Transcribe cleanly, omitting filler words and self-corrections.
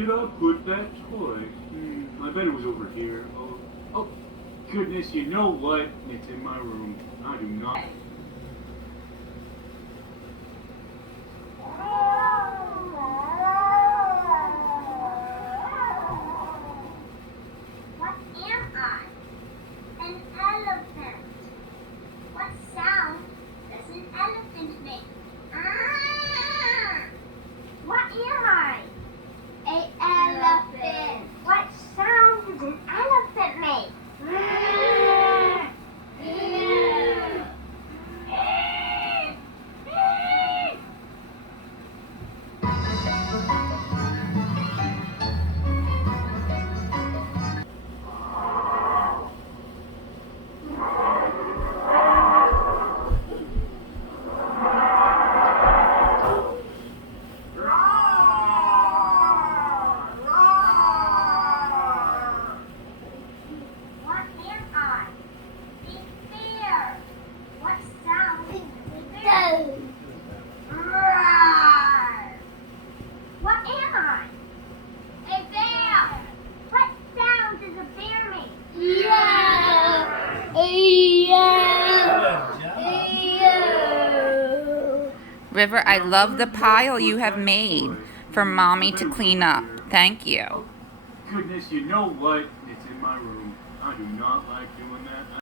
did I put that toy? I bet it was over here. Oh, goodness, you know what? It's in my room. I do not. What am I? An elephant. What sound does an elephant make? What am I? An elephant. What sound does an elephant make? What am I? A bear. What sound does a bear make? Roar. What am I? A bear. What sound does a bear make? River, I love the pile you have made for Mommy to clean up. Thank you. Goodness, you know what? It's in my room. I do not like doing that.